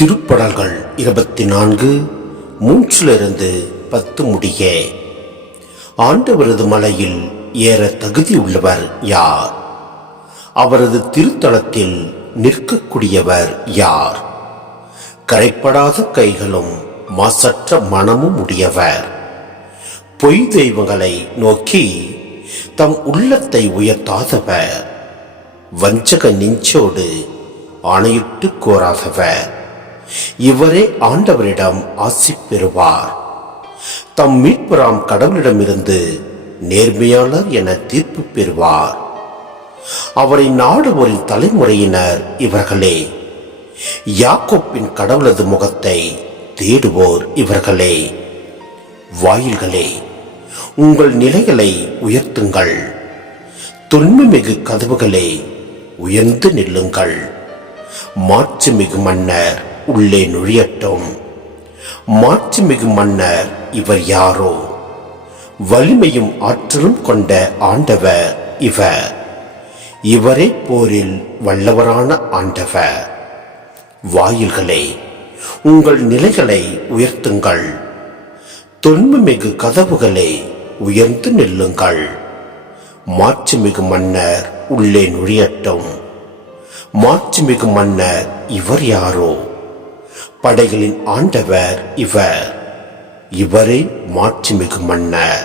திருப்படல்கள் 24 3-10 முடிய. ஆண்டவரது மலையில் ஏற தகுதி உள்ளவர் யார்? அவரது திருத்தலத்தில் நிற்கக்கூடியவர் யார்? கரைப்படாத கைகளும் மாசற்ற மனமும் உடையவர். பொய் தெய்வங்களை நோக்கி தம் உள்ளத்தை உயர்த்தாதவர். வஞ்சக நெஞ்சோடு ஆணையிட்டு கோராதவர். இவரே ஆண்டவரிடம் ஆசி பெறுவார். தம் மீட்பராம் கடவுளிடமிருந்து நேர்மையாளர் என தீர்ப்பு பெறுவார். அவரை நாடுவோரின் தலைமுறையினர் இவர்களே. யாக்கோப்பின் கடவுளது முகத்தை தேடுவோர் இவர்களே. வாயில்களே, உங்கள் நிலைகளை உயர்த்துங்கள். தொன்மைமிகு கதவுகளே, உயர்ந்து நில்லுங்கள். மாட்சிமிகு மன்னர் உள்ளே நுழையட்டும். மாட்சிமிகு மன்னர் இவர் யாரோ? வலிமையும் ஆற்றலும் கொண்ட ஆண்டவர் இவர். இவரே போரில் வல்லவரான ஆண்டவர். வாயில்களே, உங்கள் நிலைகளை உயர்த்துங்கள். தொன்மைமிகு கதவுகளே, உயர்ந்து நில்லுங்கள். மாட்சிமிகு மன்னர் உள்ளே நுழையட்டும். மாட்சிமிகு மன்னர் இவர் யாரோ? படைகளின் ஆண்டவர் இவர். இவரே மாட்சிமிகு மன்னர்.